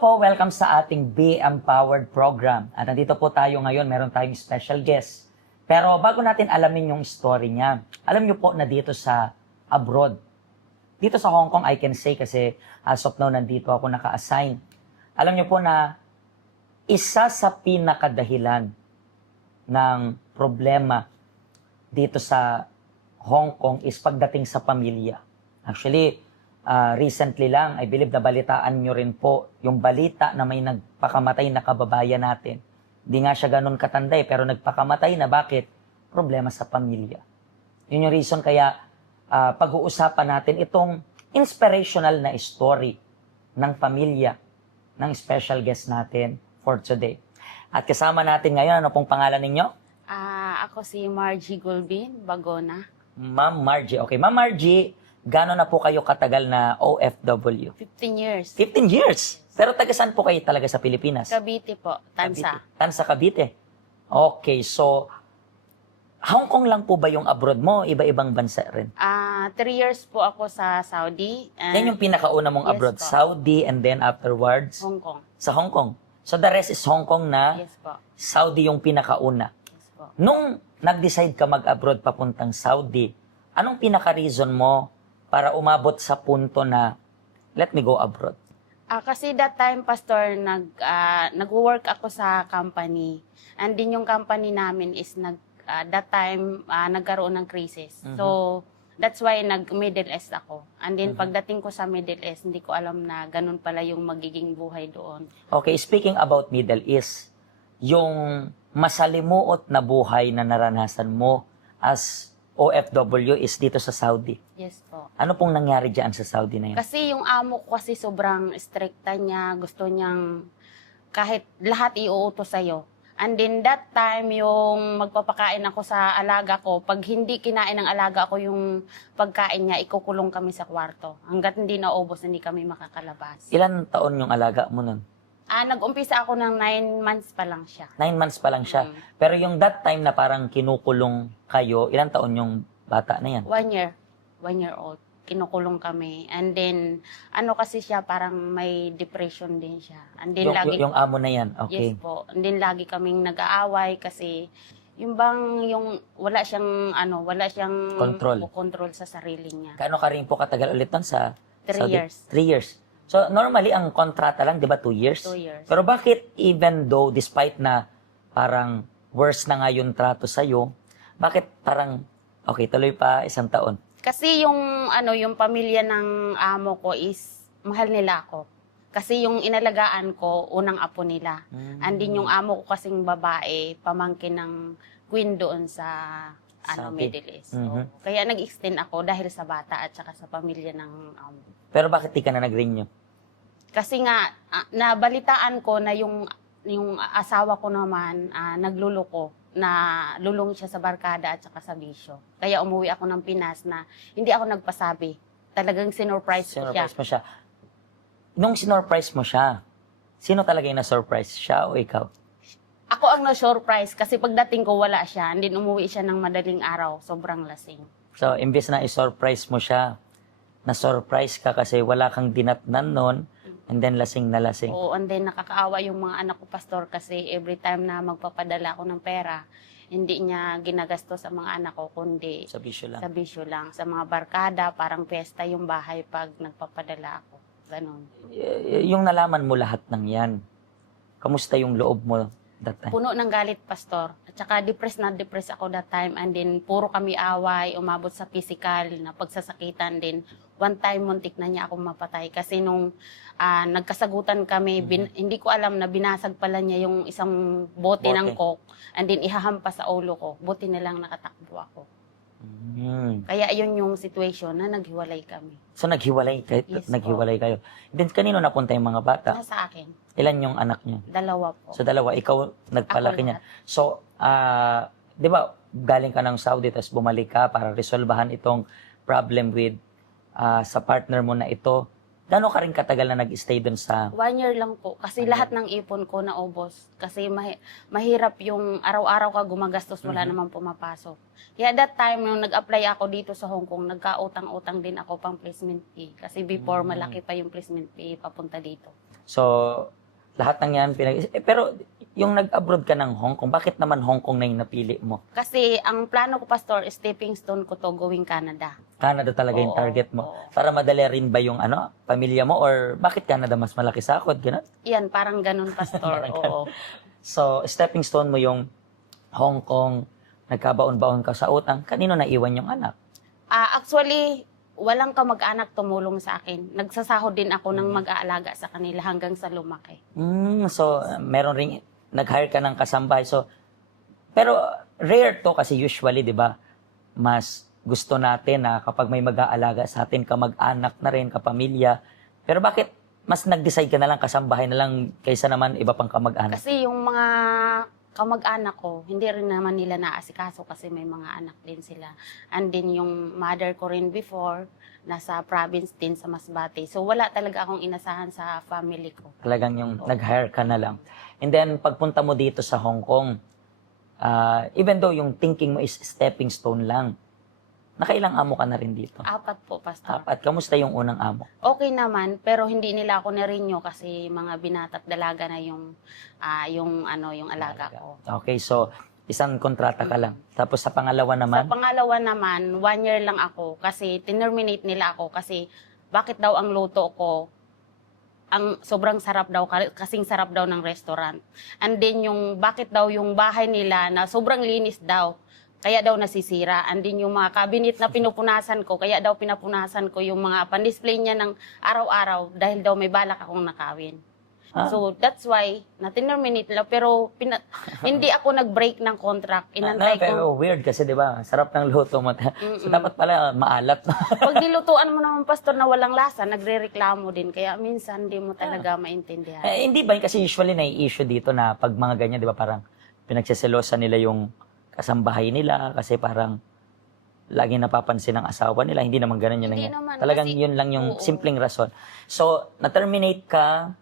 po, welcome sa ating Be Empowered program. At nandito po tayo ngayon, meron tayong special guest. Pero bago natin alamin yung story niya, alam niyo po na dito sa abroad, dito sa Hong Kong, I can say kasi as of now, nandito ako naka-assign. Alam niyo po na isa sa pinakadahilan ng problema dito sa Hong Kong is pagdating sa pamilya. Actually, recently lang, I believe na balitaan nyo rin po yung balita na may nagpakamatay na kababayan natin. Hindi nga siya ganun katanday, pero nagpakamatay na. Bakit? Problema sa pamilya. Yun yung reason kaya pag-uusapan natin itong inspirational na story ng pamilya ng special guest natin for today. At kasama natin ngayon, ano pong pangalan ninyo? Ako si Margie Gulbin, Bagona. Ma'am Margie. Okay, Ma'am Margie, gano'n na po kayo katagal na OFW? 15 years. 15 years? Pero taga saan po kayo talaga sa Pilipinas? Cavite po, Tansa. Cavite. Tansa, Cavite. Okay, so Hong Kong lang po ba yung abroad mo? Iba-ibang bansa rin? 3 years po ako sa Saudi. Yan yung pinakauna mong Yes abroad, po. Saudi, and then afterwards? Hong Kong. Sa Hong Kong. So the rest is Hong Kong na Yes po. Saudi yung pinakauna. Yes po. Nung nag-decide ka mag-abroad papuntang Saudi, anong pinaka-reason mo para umabot sa punto na let me go abroad? Kasi that time, Pastor, nag-work ako sa company. And din yung company namin is that time, nagkaroon ng crisis. So, that's why nag-Middle East ako. And then, pagdating ko sa Middle East, hindi ko alam na ganun pala yung magiging buhay doon. Okay, speaking about Middle East, yung masalimuot na buhay na naranasan mo as OFW is dito sa Saudi. Yes po. Ano pong nangyari dyan sa Saudi na yun? Kasi yung amo ko kasi sobrang stricta niya. Gusto niyang kahit lahat iuutos sa'yo. And then that time, yung magpapakain ako sa alaga ko, pag hindi kinain ng alaga ko yung pagkain niya, ikukulong kami sa kwarto. Hanggat hindi naubos, hindi kami makakalabas. Ilan taon yung alaga mo nun? Nag-umpisa ako ng 9 months pa lang siya. 9 months pa lang siya. Pero yung that time na parang kinukulong kayo, ilan taon yung bata na yan? 1 year. 1 year old. Kinukulong kami. And then, kasi siya, parang may depression din siya. And then, Yung amo na yan, okay. Yes po. And then, lagi kaming nag-aaway kasi wala siyang control sa sarili niya. Kaano ka rin po katagal ulit nun sa 3 Saudi? years. 3 years. So, normally, ang kontrata lang, di ba, 2 years? 2 years. Pero bakit even though, despite na parang worse na nga yung trato sa'yo, bakit parang, okay, tuloy pa 1 taon? Kasi yung pamilya ng amo ko is, mahal nila ako. Kasi yung inalagaan ko, unang apo nila. And din yung amo ko kasing babae, pamangkin ng queen doon sa Saudi. Middle East. So, kaya nag-extend ako dahil sa bata at saka sa pamilya ng amo. Pero bakit di ka na nag-renew? Kasi nga, nabalitaan ko na yung asawa ko naman nagluloko, na lulong siya sa barkada at saka sa bisyo. Kaya umuwi ako ng Pinas na hindi ako nagpasabi. Talagang sinurprise ko siya. Sinurprise mo siya. Nung sinurprise mo siya, sino talaga yung na-surprise? Siya o ikaw? Ako ang na-surprise kasi pagdating ko wala siya. And then umuwi siya ng madaling araw. Sobrang lasing. So, imbes na i-surprise mo siya, na-surprise ka kasi wala kang dinatnan nun, and then lasing na lasing. Oo, and then nakakaawa yung mga anak ko, Pastor, kasi every time na magpapadala ako ng pera, hindi niya ginagastos sa mga anak ko, kundi Sa bisyo lang. sa bisyo lang. Sa mga barkada, parang pesta yung bahay pag nagpapadala ako. Ganon. Yung nalaman mo lahat ng yan, kamusta yung loob mo that time? Puno ng galit, Pastor. At saka depressed ako that time. And then puro kami away, umabot sa physical na pagsasakitan din. One time, muntik na niya akong mapatay. Kasi nung nagkasagutan kami, hindi ko alam na binasag pala niya yung isang bote ng coke. And then ihahampas sa ulo ko. Buti na lang nakatakbo ako. Kaya yun yung situation na naghiwalay kami. So, naghiwalay kayo? Yes, Naghiwalay kayo. Then, kanino napunta yung mga bata? Nasa akin. Ilan yung anak niyo? 2 po. So, dalawa. Ikaw nagpalaki Ako niya. So, di ba, galing ka ng Saudi, tapos bumalik ka para resolbahan itong problem with sa partner mo na ito. Gano'n ka rin katagal na nag-stay dun sa... 1 year lang po. Kasi lahat ng ipon ko naubos. Kasi mahirap yung araw-araw ka gumagastos, wala naman pumapasok. Kaya that time, nung nag-apply ako dito sa Hong Kong, nagka-utang-utang din ako pang placement fee. Kasi before, malaki pa yung placement fee papunta dito. So, lahat ng yan, pero yung nag-abroad ka ng Hong Kong, bakit naman Hong Kong na yung napili mo? Kasi ang plano ko, Pastor, stepping stone ko to going Canada. Canada talaga yung Oo, target mo. oo. Para madali rin ba yung pamilya mo? Or bakit Canada mas malaki sahod? Ganun? Yan, parang ganun, Pastor. Oo. So, stepping stone mo yung Hong Kong, nagkabaon-baon ka sa utang. Kanino naiwan yung anak? Actually, walang kamag-anak tumulong sa akin. Nagsasahod din ako ng mag-aalaga sa kanila hanggang sa lumaki. So, meron ring nag-hire ka ng kasambahay. So, pero rare to kasi usually, di ba, mas gusto natin na kapag may mag-aalaga sa atin, kamag-anak na rin, kapamilya. Pero bakit mas nag-decide ka na lang, kasambahay na lang, kaysa naman iba pang kamag-anak? Kasi yung mga kamag-anak ko, hindi rin naman nila naasikaso kasi may mga anak din sila. And then yung mother ko rin before, nasa province din sa Masbate. So wala talaga akong inasahan sa family ko. Talagang yung nag-hire ka na lang. And then, pagpunta mo dito sa Hong Kong, even though yung thinking mo is stepping stone lang, nakailang amo ka na rin dito? 4 po, Pastor. At kamusta yung unang amo? Okay naman, pero hindi nila ako na-renew kasi mga binata't dalaga na yung alaga ko. Okay, so isang kontrata ka lang. Tapos sa pangalawa Sa naman, pangalawa naman, 1 year lang ako kasi tinerminate nila ako kasi bakit daw ang luto ko ang sobrang sarap daw, kasing sarap daw ng restaurant. And then yung bakit daw yung bahay nila na sobrang linis daw, kaya daw nasisira. And then yung mga cabinet na pinupunasan ko, kaya daw pinapunasan ko yung mga pan-display niya ng araw-araw dahil daw may balak akong nakawin. So that's why na-terminate nila pero hindi ako nag-break ng contract. Inantay pero ko. weird kasi 'di ba? Sarap ng luto mo. So dapat pala maalat. Pag nilutuan mo naman, Pastor, na walang lasa, nagrereklamo din. Kaya minsan hindi mo talaga maintindihan. Hindi ba kasi usually na-issue dito na pag mga ganyan, 'di ba, parang pinagseselosan nila yung kasambahay nila kasi parang lagi napapansin ng asawa nila. Hindi naman ganun yun. Hindi naman, Talagang kasi- yun lang yung oo. simpleng rason. So, na-terminate ka,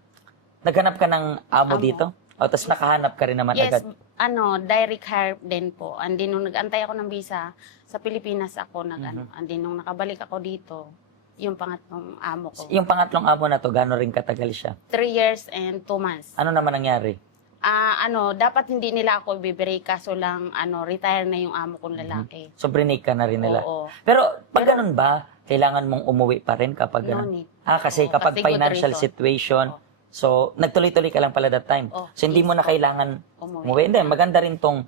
naghanap ka ng amo dito? O, tapos nakahanap ka rin naman Yes, agad? direct hire din po. And then, nung nag-antay ako ng visa, sa Pilipinas ako And then, nung nakabalik ako dito, yung pangatlong amo ko. Yung pangatlong amo na to, gano'n rin katagal siya? 3 years and 2 months. Ano naman nangyari? Dapat hindi nila ako ibibigay kaso lang, retire na yung amo kong lalaki. So, brinake ka na rin nila? Oo. Pero, pag ganun ba, kailangan mong umuwi pa rin kapag No ganun? need. Kasi Oo, kapag kasi good financial reason. situation, so, nagtuloy-tuloy ka lang pala that time. Oh, So, hindi mo na kailangan umuwi. Hindi, maganda rin tong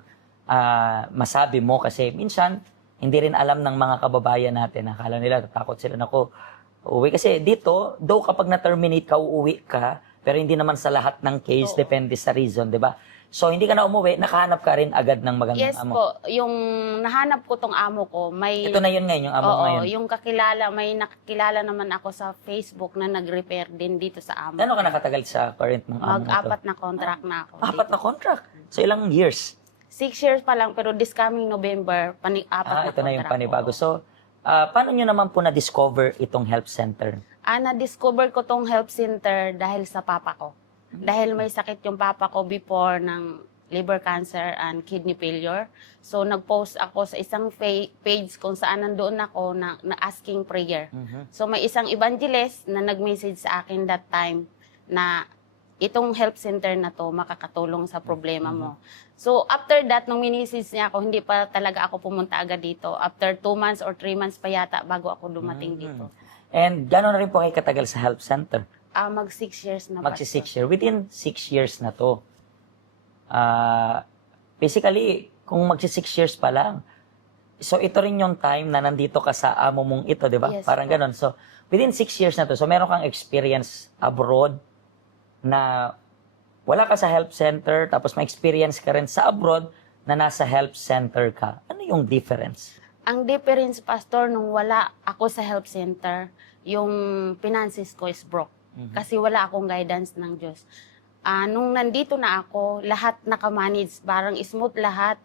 masabi mo kasi minsan, hindi rin alam ng mga kababayan natin. Akala nila, tatakot sila na uuwi. Kasi dito, though kapag na-terminate ka, uuwi ka, pero hindi naman sa lahat ng case, depende sa reason, di ba? So, hindi ka na umuwi, nakahanap ka rin agad ng magandang Yes amo. po, yung nahanap ko tong amo ko, may... Ito na yun ngayon, yung amo ko ngayon. yung may nakakilala naman ako sa Facebook na nag-repair din dito sa amo. Ano ka nakatagal sa current mong amo na to? Mag-apat na contract na ako. 4 na contract. So, ilang years? 6 years pa lang, pero this coming November, 4 na Ito na yung contract panibago. ko. So, paano nyo naman po na-discover itong health center? Na-discover ko tong health center dahil sa papa ko. Dahil may sakit yung papa ko before ng liver cancer and kidney failure. So, nag-post ako sa isang page kung saan nandoon ako na asking prayer. So, may isang evangelist na nag-message sa akin that time na itong health center na to makakatulong sa problema mo. So, after that, nung minisage niya ako, hindi pa talaga ako pumunta agad dito. After 2 months or 3 months pa yata bago ako dumating dito. And gano'n rin po kayo katagal sa health center? Mag 6 years na pa. Magsi 6 years. Within 6 years na to. Basically, kung magsi 6 years pa lang, so ito rin yung time na nandito ka sa amo mong ito, di ba? Yes, Parang po. gano'n. So, within 6 years na to, so meron kang experience abroad na wala ka sa health center, tapos may experience ka rin sa abroad na nasa health center ka. Ano yung difference? Ang difference, Pastor, nung wala ako sa health center, yung finances ko is broke. Kasi wala akong guidance ng Diyos. Nung nandito na ako, lahat nakamanage, parang smooth lahat.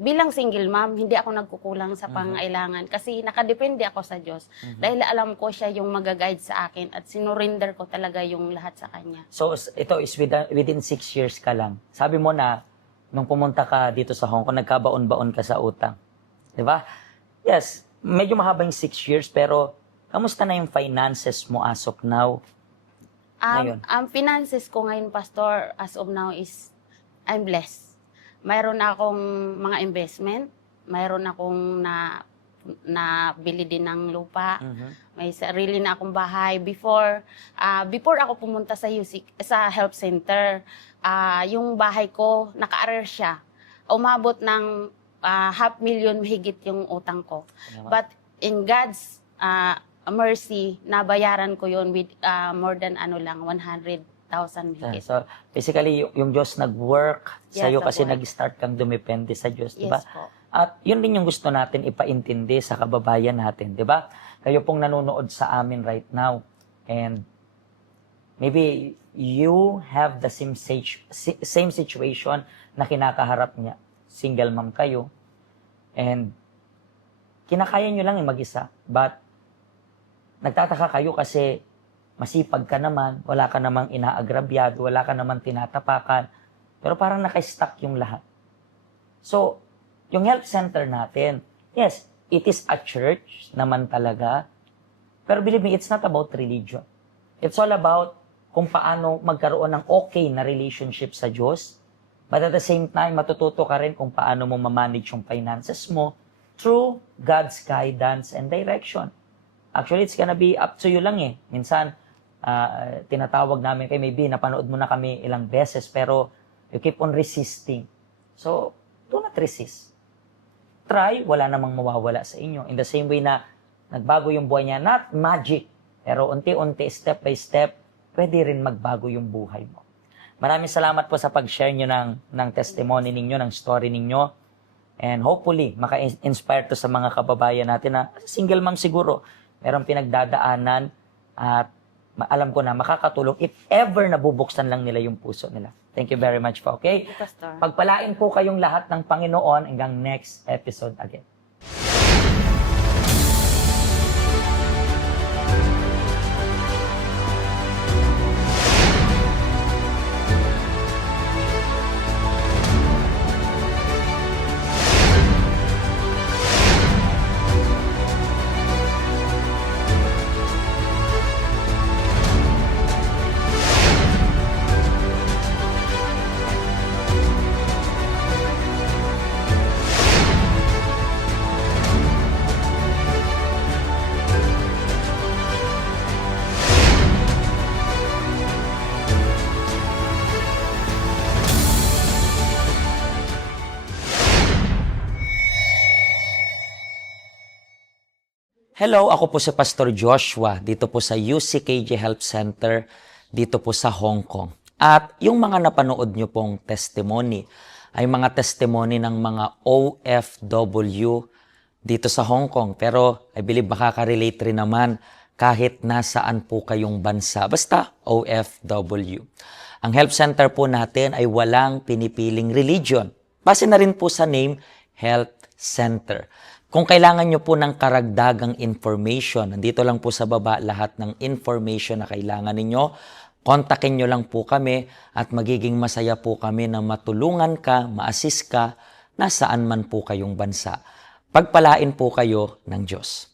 Bilang single mom, hindi ako nagkukulang sa pangailangan kasi nakadepende ako sa Diyos. Dahil alam ko siya yung mag-guide sa akin at sinurinder ko talaga yung lahat sa Kanya. So, ito is within 6 years ka lang. Sabi mo na, nung pumunta ka dito sa Hong Kong, nagkabaon-baon ka sa utang. Di ba? Yes, medyo mahabang 6 years, pero kamusta na yung finances mo as of now? ngayon? Ang finances ko ngayon, Pastor, as of now is I'm blessed. Mayroon akong mga investment, mayroon akong na bili din ng lupa, may sarili na akong bahay. Before ako pumunta sa health center, yung bahay ko naka-arrear siya. Umabot ng 500,000 higit yung utang ko. But in God's mercy, nabayaran ko yun with more than 100,000 higit. So, basically, yung Diyos nag-work sa'yo Yes, kasi Lord. nag-start kang dumepende sa Diyos, di ba? Yes po. At yun din yung gusto natin ipaintindi sa kababayan natin, di ba? Kayo pong nanonood sa amin right now. And maybe you have the same situation na kinakaharap niya. Single mom kayo. And kinakaya nyo lang yung mag-isa. But nagtataka kayo kasi masipag ka naman, wala ka namang inaagrabyado, wala ka namang tinatapakan, pero parang naka-stuck yung lahat. So, yung health center natin, yes, it is a church naman talaga, pero believe me, it's not about religion. It's all about kung paano magkaroon ng okay na relationship sa Diyos, but at the same time, matututo ka rin kung paano mo mamanage yung finances mo through God's guidance and direction. Actually, it's gonna be up to you lang eh. Minsan, tinatawag namin kay maybe napanood mo na kami ilang beses pero you keep on resisting. So, do not resist. Try, wala namang mawawala sa inyo. In the same way na nagbago yung buhay niya, not magic, pero unti-unti, step by step, pwede rin magbago yung buhay mo. Maraming salamat po sa pag-share nyo ng testimony ninyo, ng story ninyo. And hopefully, maka-inspire to sa mga kababayan natin na single mom siguro, merong pinagdadaanan at alam ko na makakatulong if ever nabubuksan lang nila yung puso nila. Thank you very much po, okay? Pastor. Pagpalain po kayong lahat ng Panginoon hanggang next episode again. Hello, ako po si Pastor Joshua dito po sa UCKJ Health Center dito po sa Hong Kong. At yung mga napanood nyo pong testimony ay mga testimony ng mga OFW dito sa Hong Kong. Pero I believe makaka-relate rin naman kahit nasaan po kayong bansa. Basta OFW. Ang health center po natin ay walang pinipiling religion. Base na rin po sa name, Health Center. Kung kailangan nyo po ng karagdagang information, nandito lang po sa baba lahat ng information na kailangan ninyo. Kontakin nyo lang po kami at magiging masaya po kami na matulungan ka, ma-assist ka, nasaan man po kayong bansa. Pagpalain po kayo ng Diyos.